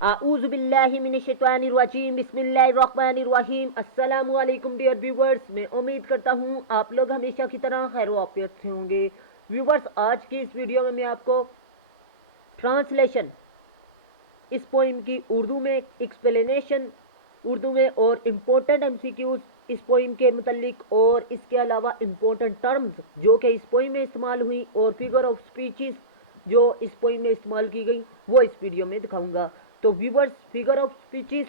आऊज़ु बिल्लाहि मिनश्शैतानिर रजीम बिस्मिल्लाहिर्रहमानिर रहीम। अस्सलामु अलैकुम डियर व्यूवर्स, मैं उम्मीद करता हूँ आप लोग हमेशा की तरह खैर वाफियत से होंगे। व्यूवर्स, आज की इस वीडियो में मैं आपको ट्रांसलेशन, इस पोइम की उर्दू में एक्सप्लेनेशन उर्दू में और इम्पोर्टेंट एमसीक्यूज इस पोइम के मुतल्लिक और इसके अलावा इम्पोर्टेंट टर्म्स जो कि इस पोइम में इस्तेमाल हुई और फिगर ऑफ स्पीचेस जो इस पोइम में इस्तेमाल की गई वो इस वीडियो में दिखाऊंगा। तो व्यूवर्स, फिगर ऑफ स्पीचेस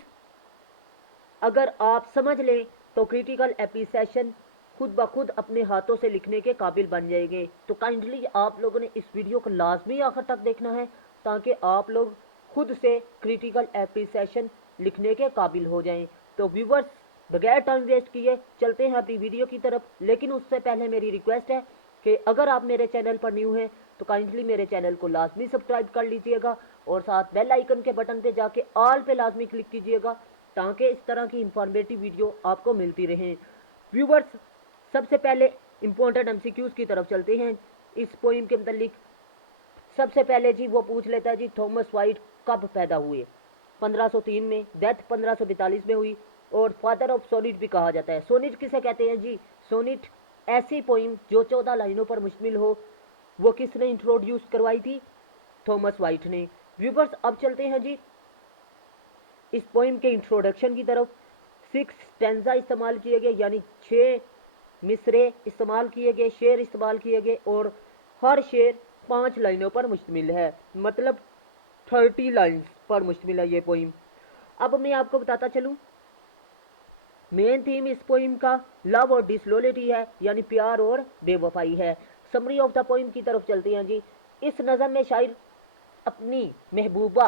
अगर आप समझ लें तो क्रिटिकल एप्रिसिएशन खुद ब खुद अपने हाथों से लिखने के काबिल बन जाएंगे। तो काइंडली आप लोगों ने इस वीडियो को लाजमी आखिर तक देखना है ताकि आप लोग खुद से क्रिटिकल एप्रिसिएशन लिखने के काबिल हो जाएं। तो व्यूवर्स, बगैर टाइम वेस्ट किए चलते हैं अपनी वीडियो की तरफ। लेकिन उससे पहले मेरी रिक्वेस्ट है कि अगर आप मेरे चैनल पर न्यू हैं तो काइंडली मेरे चैनल को लाजमी सब्सक्राइब कर लीजिएगा और साथ बेल आइकन के बटन पे जाके ऑल पे लाजमी क्लिक कीजिएगा ताकि इस तरह की इंफॉर्मेटिव वीडियो आपको मिलती रहे। व्यूवर्स, सबसे पहले इम्पोर्टेंट एमसीक्यूज की तरफ चलते हैं इस पोइम के मतलब। सबसे पहले जी वो पूछ लेता है जी थॉमस वाइट कब पैदा हुए। 1503 में, डेथ 1542 में हुई और फादर ऑफ सोनिट भी कहा जाता है। सोनिट किसे कहते हैं जी? सोनिट ऐसी पोइम जो 14 लाइनों पर मुश्तमिल हो, वो किसने इंट्रोड्यूस करवाई थी? थॉमस वाइट ने। व्यूवर्स, अब चलते हैं जी इस पोइम के इंट्रोडक्शन की तरफ। 6 स्टेंजा इस्तेमाल किए गए, यानी 6 मिसरे इस्तेमाल किए गए, शेर इस्तेमाल किए गए और हर शेर 5 लाइनों पर मुश्तमिल है, मतलब 30 लाइन्स पर मुश्तमिल है ये पोइम। अब मैं आपको बताता चलूँ, मेन थीम इस पोइम का लव और डिसलोयलिटी है, यानी प्यार और बेवफाई है। समरी ऑफ द पोइम की तरफ चलते हैं जी। इस नज़म में शायर अपनी महबूबा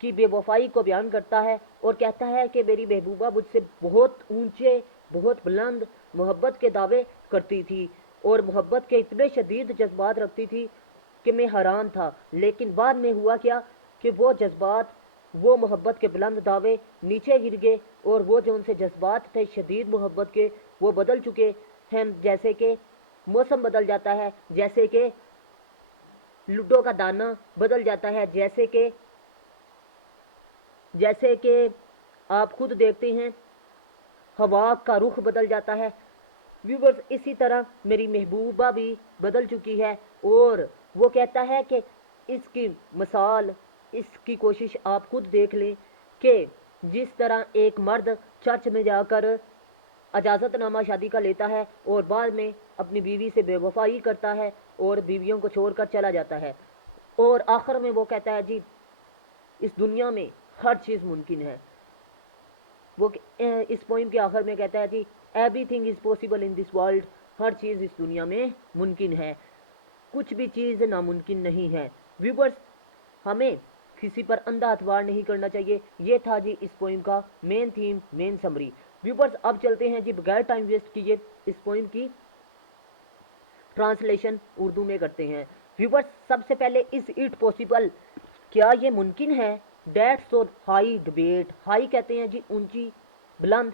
की बेवफाई को बयान करता है और कहता है कि मेरी महबूबा मुझसे बहुत ऊंचे, बहुत बुलंद मोहब्बत के दावे करती थी और मोहब्बत के इतने शदीद जज्बात रखती थी कि मैं हैरान था। लेकिन बाद में हुआ क्या कि वो जज्बात, वो मोहब्बत के बुलंद दावे नीचे गिर गए और वो जो उनसे जज्बात थे शदीद मोहब्बत के, वो बदल चुके हैं। जैसे कि मौसम बदल जाता है, जैसे कि लूडो का दाना बदल जाता है, जैसे कि आप खुद देखते हैं हवा का रुख बदल जाता है। व्यूवर्स, इसी तरह मेरी महबूबा भी बदल चुकी है और वो कहता है कि इसकी मिसाल, इसकी कोशिश आप खुद देख लें कि जिस तरह एक मर्द चर्च में जाकर इजाज़तनामा शादी का लेता है और बाद में अपनी बीवी से बेवफाई करता है और बीवियों को छोड़कर चला जाता है और आखिर में वो कहता है जी इस दुनिया में हर चीज़ मुमकिन है। वो इस पोइम के आखिर में कहता है जी everything is possible in this world, हर चीज़ इस दुनिया में मुमकिन है, कुछ भी चीज़ नामुमकिन नहीं है। व्यूवर्स, हमें किसी पर अंधा अतवार नहीं करना चाहिए। ये था जी इस पोइम का main theme, main summary. Viewers, अब चलते हैं जी बगैर टाइम वेस्ट किए इस पोइम की ट्रांसलेशन उर्दू में करते हैं। व्यूवर्स, सबसे पहले इज इट पॉसिबल, क्या ये मुमकिन है? डेट सो हाई डिबेट, हाई कहते हैं जी ऊंची, बुलंद,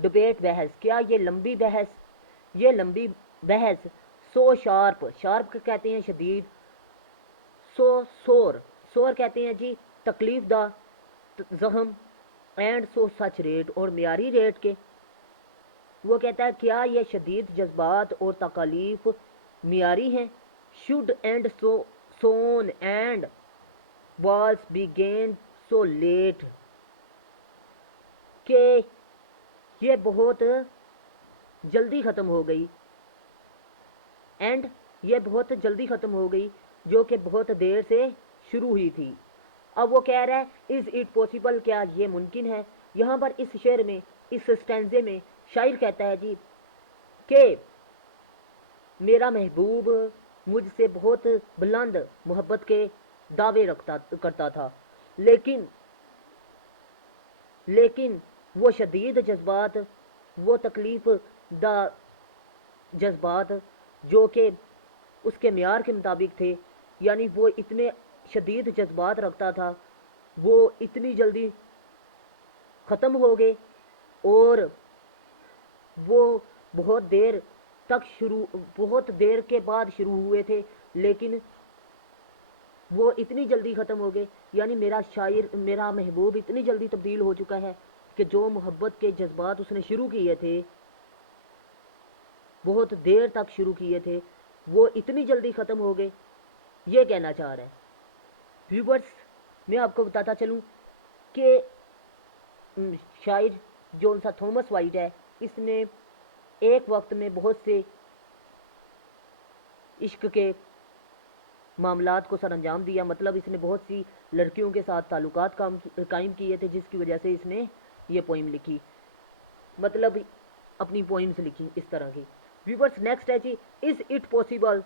डिबेट बहस, क्या ये लंबी बहस, ये लंबी बहस। सो शार्प, शार्प कहते हैं शदीद। सो सोर, सोर कहते हैं जी तकलीफ दा, जख्म। एंड सो सच रेट, और म्यारी रेट के। वो कहता है क्या ये शदीद जज्बात और तकालीफ म्यारी हैं? Should and so soon and walls began so late, कि ये बहुत जल्दी ख़त्म हो गई, एंड ये बहुत जल्दी ख़त्म हो गई जो कि बहुत देर से शुरू हुई थी। अब वो कह रहा है इज़ इट पॉसिबल, क्या ये मुमकिन है? यहाँ पर इस शेर में, इस स्टैंजे में शायर कहता है जी कि मेरा महबूब मुझसे बहुत बुलंद मोहब्बत के दावे करता था, लेकिन लेकिन वो शदीद जज्बात, वो तकलीफ़ दा जज्बात जो कि उसके म्यार के मुताबिक थे, यानी वो इतने शदीद जज्बात रखता था, वो इतनी जल्दी ख़त्म हो गए और वो बहुत देर तक शुरू, बहुत देर के बाद शुरू हुए थे, लेकिन वो इतनी जल्दी ख़त्म हो गए यानी मेरा शायर, मेरा महबूब इतनी जल्दी तब्दील हो चुका है कि जो मोहब्बत के जज्बात उसने शुरू किए थे, बहुत देर तक शुरू किए थे, वो इतनी जल्दी ख़त्म हो गए, ये कहना चाह रहा है। व्यूवर्स, मैं आपको बताता चलूँ कि शायर जो सा थॉमस वाइट है, इसने एक वक्त में बहुत से इश्क के मामलात को सर अंजाम दिया। मतलब इसने बहुत सी लड़कियों के साथ ताल्लुकात कायम किए थे, जिसकी वजह से इसने ये पोइम लिखी, मतलब अपनी पोइम्स लिखी इस तरह की। व्यूवर्स, नेक्स्ट है जी, इज़ इट पॉसिबल,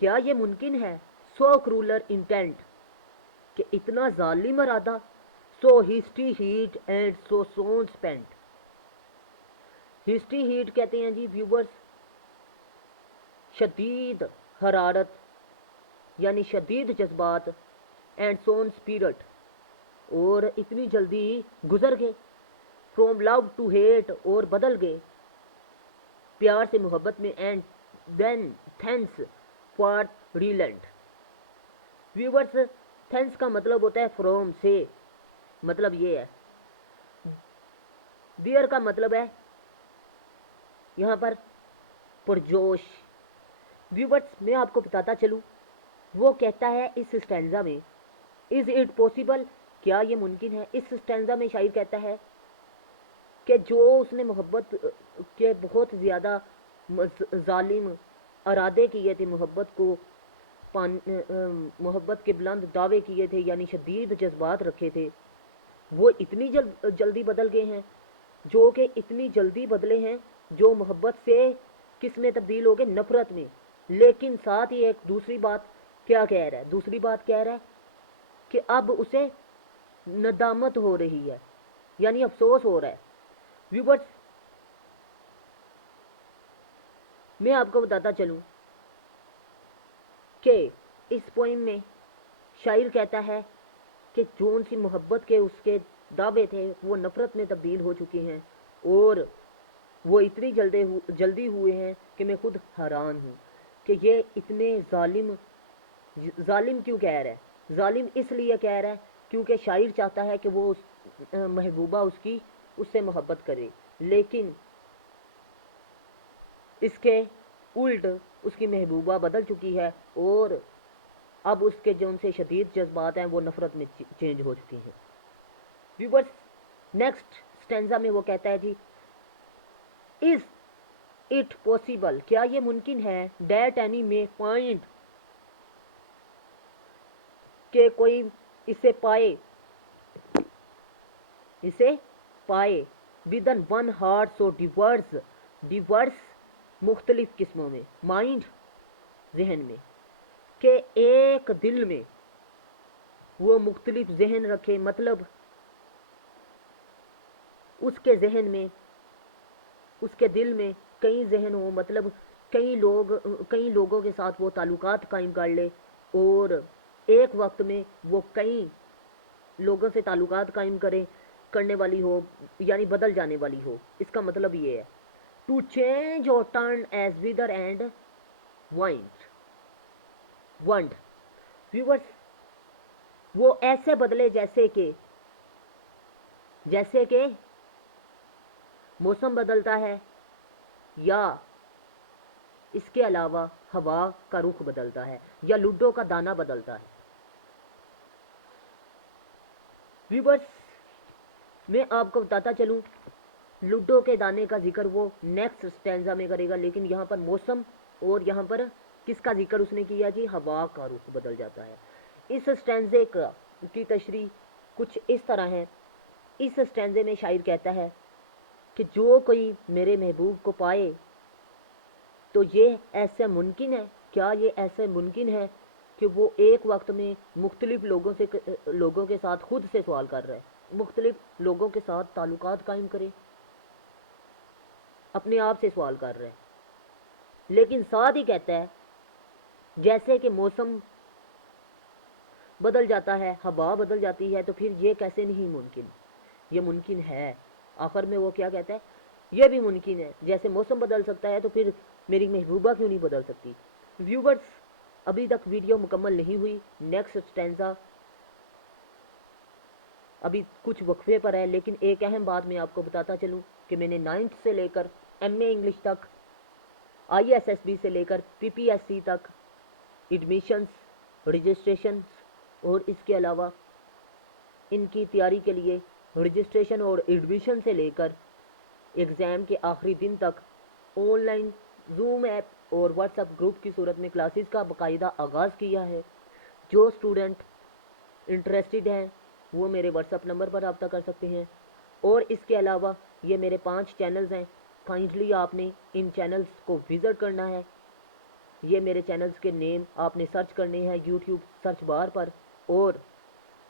क्या ये मुमकिन है, सो क्रूलर इंटेंट, कि इतना जालिम इरादा, so history heat and so soon spent. History heat कहते हैं जी व्यूवर्स शदीद हरारत यानी शदीद जज्बात, एंड सोन स्पिरिट, और इतनी जल्दी गुजर गए, फ्रॉम लव टू हेट, और बदल गए प्यार से मोहब्बत में, and then thanks for relent. Viewers, thanks का मतलब होता है फ्रॉम, से, मतलब ये है। डियर का मतलब है यहाँ पर पुरजोश। व्यूवर्स, मैं आपको बताता चलूँ, वो कहता है इस स्टैंजा में, इज़ इट पॉसिबल, क्या ये मुमकिन है। इस स्टैंजा में शायर कहता है कि जो उसने मोहब्बत के बहुत ज़्यादा जालिम इरादे किए थे, मोहब्बत को मोहब्बत के बुलंद दावे किए थे, यानी शदीद जज्बात रखे थे, वो इतनी जल्दी बदल गए हैं, जो कि इतनी जल्दी बदले हैं, जो मोहब्बत से किस में तब्दील हो गए, नफ़रत में। लेकिन साथ ही एक दूसरी बात क्या कह रहा है, दूसरी बात कह रहा है कि अब उसे नदामत हो रही है, यानी अफसोस हो रहा है। व्यूवर्स, मैं आपको बताता चलूं कि इस पोइम में शायर कहता है कि जोन सी मोहब्बत के उसके दावे थे वो नफ़रत में तब्दील हो चुके हैं, और वो इतनी जल्दी हुए हैं कि मैं खुद हैरान हूँ कि ये इतने जालिम क्यों कह रहा है। जालिम इसलिए कह रहा है क्योंकि शायर चाहता है कि वो उस महबूबा उससे मोहब्बत करे, लेकिन इसके उल्ट उसकी महबूबा बदल चुकी है, और अब उसके जो उनसे शदीद जज्बात हैं वो नफ़रत में चेंज हो चुकी हैं। व्यूवर्स, नेक्स्ट स्टेंजा में वो कहता है जी, इज़ इट पॉसिबल, क्या ये मुमकिन है, डैट एनी में फाइंड, कि कोई इसे पाए विदन वन हार्ट, सो डिवर्स मुख्तलिफ किस्मों में, माइंड जहन में, कि एक दिल में वो मुख्तलिफ जहन रखे, मतलब उसके जहन में, उसके दिल में कई जहन हो, मतलब कई लोगों के साथ वो ताल्लुकात कायम कर ले, और एक वक्त में वो कई लोगों से ताल्लुकात कायम करने वाली हो, यानी बदल जाने वाली हो। इसका मतलब ये है, टू चेंज और टर्न एज विदर एंड वंड। व्यूवर्स, वो ऐसे बदले जैसे कि मौसम बदलता है, या इसके अलावा हवा का रुख बदलता है, या लूडो का दाना बदलता है। व्यूवर्स, मैं आपको बताता चलूं, लूडो के दाने का जिक्र वो नेक्स्ट स्टैंजा में करेगा, लेकिन यहाँ पर मौसम और यहाँ पर किसका जिक्र उसने किया जी, हवा का रुख बदल जाता है। इस स्टैंजे की तशरीह कुछ इस तरह है। इस स्टैंजे में शायर कहता है कि जो कोई मेरे महबूब को पाए, तो ये ऐसे मुमकिन है, क्या ये ऐसे मुमकिन है कि वो एक वक्त में मुख्तलिफ लोगों के साथ खुद से सवाल कर रहा है, मुख्तलिफ लोगों के साथ ताल्लुकात कायम करे, अपने आप से सवाल कर रहा है। लेकिन साथ ही कहता है जैसे कि मौसम बदल जाता है, हवा बदल जाती है, तो फिर ये कैसे नहीं मुमकिन, ये मुमकिन है। आखिर में वो क्या कहता है, ये भी मुमकिन है, जैसे मौसम बदल सकता है तो फिर मेरी महबूबा क्यों नहीं बदल सकती। व्यूवर्स, अभी तक वीडियो मुकम्मल नहीं हुई, नेक्स्ट स्टैंजा अभी कुछ वक्फे पर है, लेकिन एक अहम बात मैं आपको बताता चलूँ कि मैंने 9th से लेकर MA इंग्लिश तक, ISSB से लेकर PPSC तक एडमिशन्स, रजिस्ट्रेशन और इसके अलावा इनकी तैयारी के लिए रजिस्ट्रेशन और एडमिशन से लेकर एग्ज़ाम के आखिरी दिन तक ऑनलाइन जूम ऐप और व्हाट्सएप ग्रुप की सूरत में क्लासेस का बाकायदा आगाज़ किया है। जो स्टूडेंट इंटरेस्टेड हैं वो मेरे व्हाट्सएप नंबर पर रब्ता कर सकते हैं। और इसके अलावा ये मेरे 5 चैनल्स हैं, काइंडली आपने इन चैनल्स को विज़िट करना है। ये मेरे चैनल्स के नेम आपने सर्च करने हैं यूट्यूब सर्च बार पर, और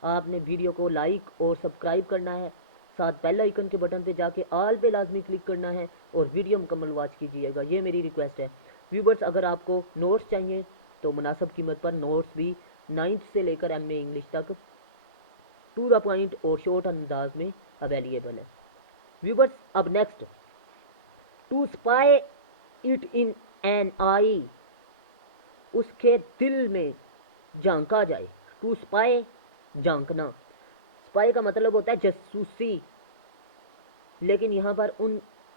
आपने वीडियो को लाइक और सब्सक्राइब करना है। साथ बेल आइकन के बटन पे जाके ऑल पे लाजमी क्लिक करना है और वीडियो मुकम्मल वॉच कीजिएगा, ये मेरी रिक्वेस्ट है। व्यूवर्स, अगर आपको नोट्स चाहिए तो मुनासिब कीमत पर नोट्स भी 9th से लेकर MA इंग्लिश तक टू द पॉइंट और शॉर्ट अंदाज में अवेलेबल है। व्यूवर्स, अब next, to spy it in an eye, उसके दिल में झांका जाए। To spy, झांकना। स्पाई का मतलब होता है जासूसी, लेकिन यहाँ पर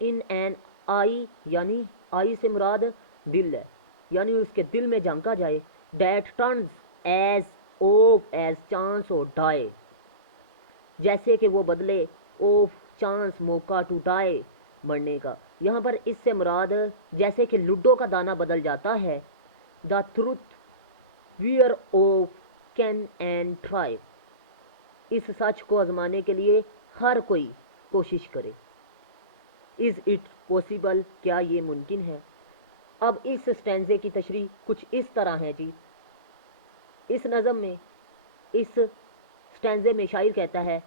इन एन आई यानी आई से मुराद दिल है, यानी उसके दिल में झांका जाए। That turns age of age chance और डाई, जैसे कि वो बदले ऑफ चांस मौका टू डाई, मरने का। यहाँ पर इससे मुराद जैसे कि लूडो का दाना बदल जाता है। The truth wear off can and try, इस सच को आजमाने के लिए हर कोई कोशिश करे। इज़ इट पॉसिबल, क्या ये मुमकिन है। अब इस स्टैंजे की तशरीह कुछ इस तरह है जी। इस नज़म में, इस स्टैंजे में शायर कहता है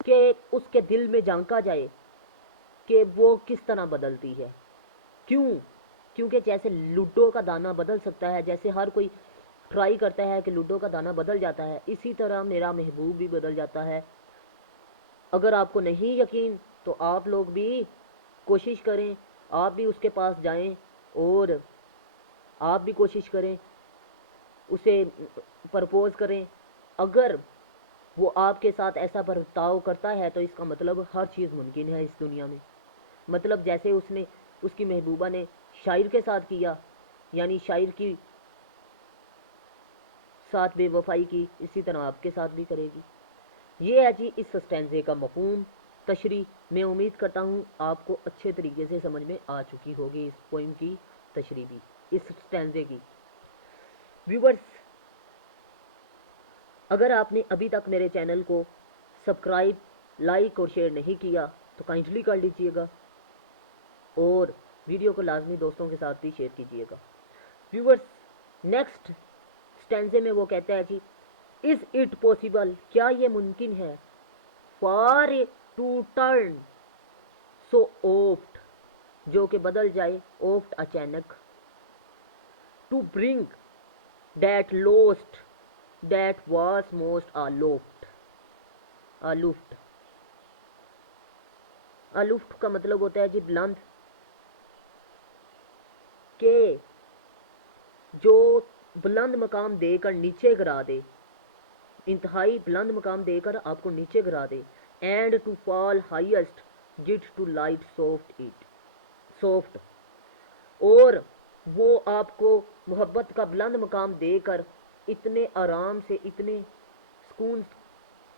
कि उसके दिल में झांका जाए कि वो किस तरह बदलती है। क्यों? क्योंकि जैसे लूडो का दाना बदल सकता है, जैसे हर कोई ट्राई करता है कि लूडो का दाना बदल जाता है, इसी तरह मेरा महबूब भी बदल जाता है। अगर आपको नहीं यकीन तो आप लोग भी कोशिश करें, आप भी उसके पास जाएं और आप भी कोशिश करें, उसे प्रपोज करें। अगर वो आपके साथ ऐसा बर्ताव करता है तो इसका मतलब हर चीज़ मुमकिन है इस दुनिया में। मतलब जैसे उसने, उसकी महबूबा ने शायर के साथ किया, यानी शायर की साथ बेवफाई की, इसी तरह आपके साथ भी करेगी। ये है जी इस स्टैंजे का मफहूम, तशरीह। मैं उम्मीद करता हूँ आपको अच्छे तरीके से समझ में आ चुकी होगी इस पोइम की तशरीह भी, इस स्टैंजे की। व्यूवर्स, अगर आपने अभी तक मेरे चैनल को सब्सक्राइब, लाइक और शेयर नहीं किया तो काइंडली कर लीजिएगा और वीडियो को लाजमी दोस्तों के साथ भी शेयर कीजिएगा। व्यूवर्स, नेक्स्ट स्टैंजे में वो कहता है कि इज़ इट पॉसिबल, क्या ये मुमकिन है, for to turn so oft, जो कि बदल जाए ऑफ्ट अचानक, to bring that lost that was most aloft. Aloft, aloft का मतलब होता है जी बुलंद, के जो बुलंद मकाम देकर नीचे गिरा दे, इंतहाई बुलंद मकाम देकर आपको नीचे गिरा दे। And to fall highest get to light soft it, soft, और वो आपको मोहब्बत का बुलंद मकाम देकर इतने आराम से, इतने सुकून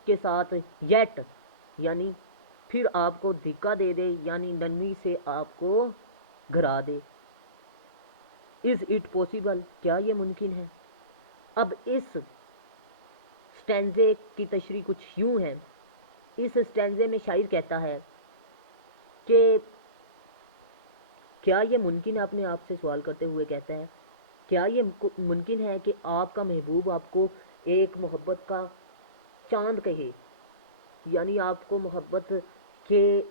के साथ, येट यानी फिर आपको धिक्का दे दे, यानी नन्ही से आपको गिरा दे। इज़ इट पॉसिबल, क्या ये मुमकिन है। अब इस स्टैंजे की तशरीह कुछ यूँ है। इस स्टैंजे में शायर कहता है कि क्या ये मुमकिन है, अपने आप से सवाल करते हुए कहता है, क्या ये मुमकिन है कि आपका महबूब आपको एक मोहब्बत का चांद कहे, यानी आपको मोहब्बत के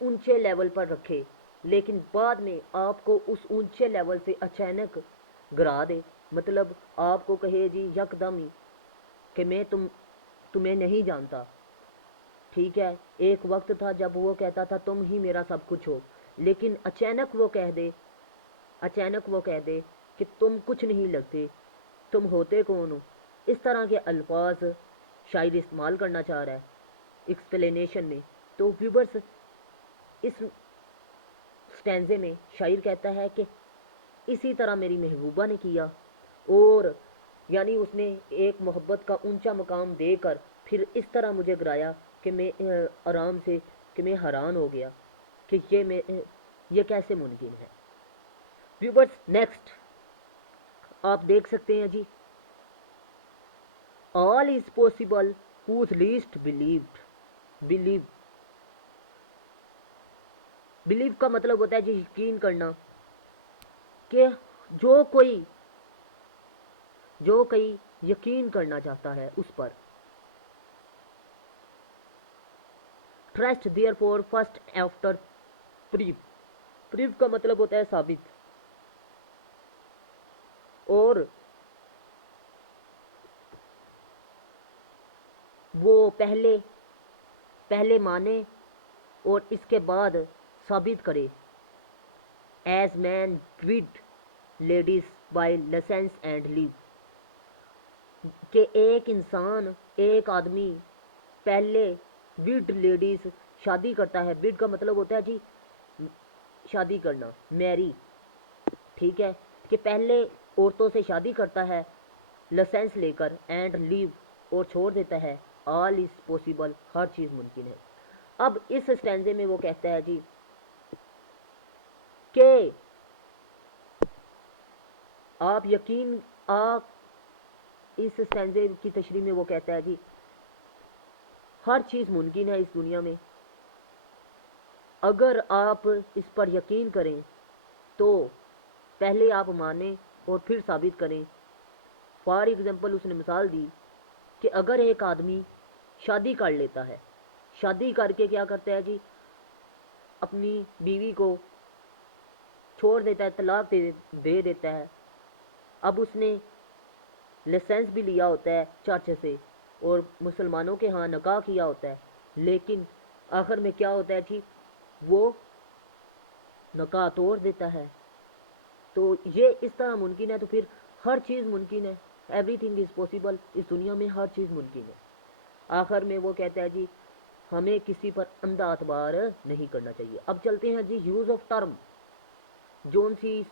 ऊंचे लेवल पर रखे, लेकिन बाद में आपको उस ऊंचे लेवल से अचानक गिरा दे। मतलब आपको कहे जी यकदम ही कि मैं तुम्हें नहीं जानता। ठीक है, एक वक्त था जब वो कहता था तुम ही मेरा सब कुछ हो, लेकिन अचानक वो कह दे कि तुम कुछ नहीं लगते, तुम होते कौन हो। इस तरह के अल्फाज शायद इस्तेमाल करना चाह रहा है। एक्सप्लेनेशन में। तो व्यूवर्स, इस स्टैंजे में शायर कहता है कि इसी तरह मेरी महबूबा ने किया, और यानी उसने एक मोहब्बत का ऊंचा मकाम देकर फिर इस तरह मुझे गिराया कि मैं आराम से कि मैं हैरान हो गया कि ये कैसे मुमकिन है। व्यूवर्स, नेक्स्ट आप देख सकते हैं जी, all is possible who's least believed. Believe का मतलब होता है जी यकीन करना, कि जो कोई यकीन करना चाहता है उस पर। Trust there for first after prev का मतलब होता है साबित, और वो पहले माने और इसके बाद साबित करे। As man with ladies by license and leave, कि एक आदमी पहले विद लेडीज शादी करता है। विद का मतलब होता है जी शादी करना, मैरी, ठीक है, कि पहले औरतों से शादी करता है लाइसेंस लेकर, एंड लीव और छोड़ देता है। ऑल इज पॉसिबल, हर चीज़ मुमकिन है। अब इस स्टैंजे में वो कहता है जी कि इस स्टैंजे की तशरीह में वो कहता है जी हर चीज़ मुमकिन है इस दुनिया में, अगर आप इस पर यकीन करें तो पहले आप माने और फिर साबित करें। फॉर एग्जांपल उसने मिसाल दी कि अगर एक आदमी शादी कर लेता है, शादी करके क्या करता है जी, अपनी बीवी को छोड़ देता है, तलाक दे देता है। अब उसने लाइसेंस भी लिया होता है चर्च से और मुसलमानों के यहाँ निकाह किया होता है, लेकिन आखिर में क्या होता है जी, वो निकाह तोड़ देता है। तो ये इस तरह मुमकिन है, तो फिर हर चीज़ मुमकिन है। एवरीथिंग इज़ पॉसिबल, इस दुनिया में हर चीज़ मुमकिन है। आखिर में वो कहता है जी हमें किसी पर अंधा एतबार नहीं करना चाहिए। अब चलते हैं जी यूज़ ऑफ टर्म, जोन सी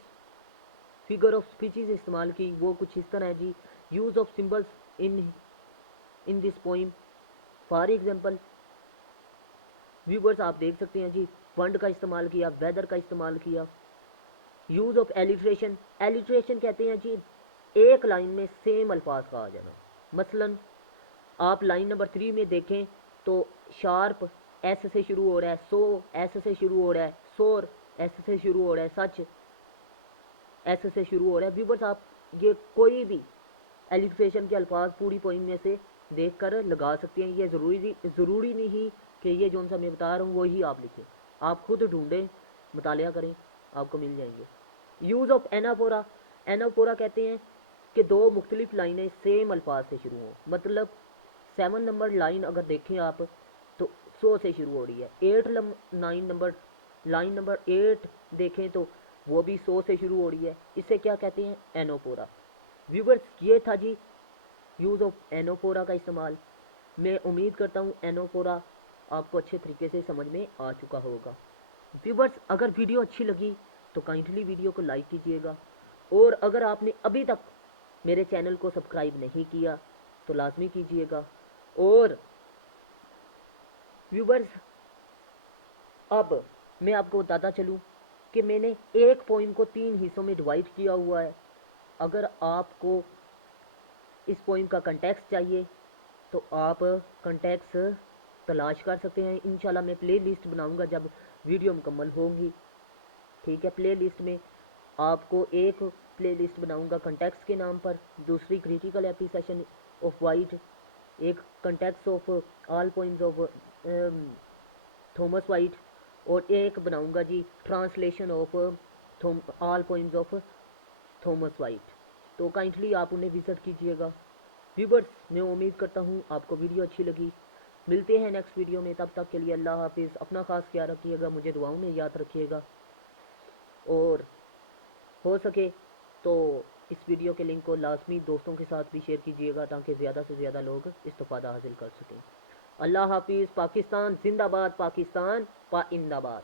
फिगर ऑफ स्पीचेस इस्तेमाल की, वो कुछ इस तरह है जी। Use of symbols in this poem, for example viewers आप देख सकते हैं जी, फंड का इस्तेमाल किया, वेदर का इस्तेमाल किया। यूज़ ऑफ एलिट्रेशन, एलिट्रेशन कहते हैं जी एक लाइन में सेम अल्फाज का आ जाना। मसलन आप लाइन नंबर 3 में देखें तो शार्प एस से शुरू हो रहा है, सो एस से शुरू हो रहा है, सोर एस से शुरू हो रहा है, सच एस से शुरू हो रहा है। व्यूवर्स आप ये कोई भी एलिट्रेशन के अल्फाज पूरी पोइम में से देख कर लगा सकते हैं। ये ज़रूरी नहीं कि ये जो सा मैं बता रहा हूँ वही आप लिखें, आप खुद ढूंढें, मुतालिया करें, आपको मिल जाएंगे। यूज़ ऑफ एनाफोरा, एनाफोरा कहते हैं कि दो मुख्तलिफ लाइनें सेम अल्फाज से शुरू हों। मतलब 7 नंबर लाइन अगर देखें आप तो 100 से शुरू हो रही है, 9 नंबर लाइन नंबर 8 देखें तो वो भी 100 से शुरू हो रही है। इसे क्या कहते हैं, एनोफोरा। व्यूवर्स ये था जी यूज़ ऑफ एनोफोरा का इस्तेमाल। मैं उम्मीद करता हूँ एनोफोरा आपको अच्छे तरीके से समझ में आ चुका होगा। व्यूवर्स अगर वीडियो अच्छी लगी तो काइंडली वीडियो को लाइक कीजिएगा, और अगर आपने अभी तक मेरे चैनल को सब्सक्राइब नहीं किया तो लाजमी कीजिएगा। और व्यूवर्स अब मैं आपको बताता चलूँ कि मैंने एक पोइम को 3 हिस्सों में डिवाइड किया हुआ है। अगर आपको इस पोइम का कंटेक्स्ट चाहिए तो आप कंटेक्स्ट तलाश कर सकते हैं। इंशाल्लाह मैं प्ले लिस्ट बनाऊँगा जब वीडियो मुकम्मल होंगी, ठीक है। प्ले लिस्ट में आपको एक प्ले लिस्ट बनाऊँगा कंटेक्स्ट के नाम पर, दूसरी क्रिटिकल एप्रिसिएशन ऑफ वाइट, एक context of all poems of Thomas Wyatt, और एक बनाऊँगा जी translation of all poems of Thomas Wyatt. तो काइंडली आप उन्हें विजिट कीजिएगा। व्यूवर्स मैं उम्मीद करता हूँ आपको वीडियो अच्छी लगी। मिलते हैं नेक्स्ट वीडियो में, तब तक के लिए अल्लाह हाफिज़। अपना ख़ास ख्याल रखिएगा, मुझे दुआओं में याद रखिएगा, और हो सके तो इस वीडियो के लिंक को लाजमी दोस्तों के साथ भी शेयर कीजिएगा ताकि ज़्यादा से ज़्यादा लोग इस्तेफ़ादा हासिल कर सकें। اللہ حافظ. پاکستان زندہ باد. پاکستان پائندہ باد.